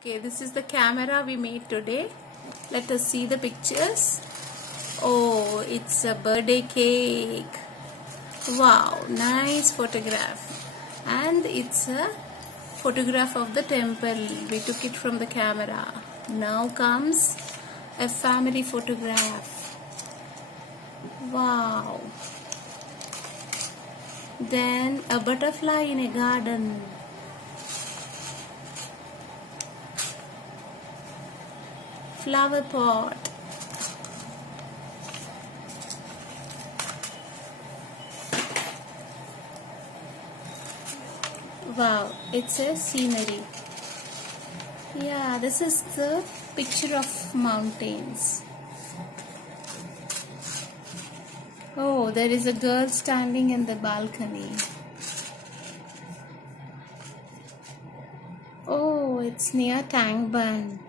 Okay, this is the camera we made today. Let us see the pictures. Oh, it's a birthday cake. Wow, nice photograph. And it's a photograph of the temple. We took it from the camera. Now comes a family photograph. Wow. Then a butterfly in a garden. Flower pot. Wow, it's a scenery. Yeah, this is the picture of mountains. Oh, there is a girl standing in the balcony. Oh, it's near Tangban.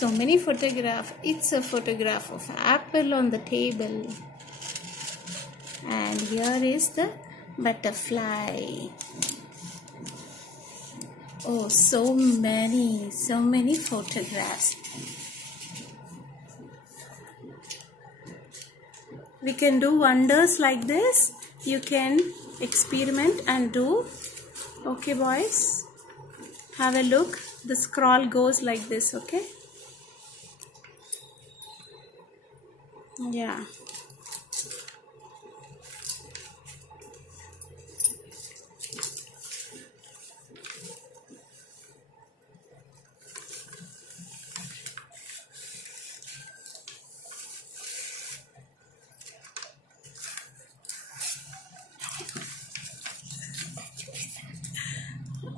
So many photographs. It's a photograph of apple on the table. And here is the butterfly. Oh, so many photographs. We can do wonders like this. You can experiment and do. Okay, boys. Have a look. The scroll goes like this, okay? Yeah.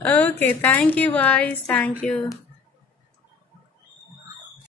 Okay, thank you, boys. Thank you.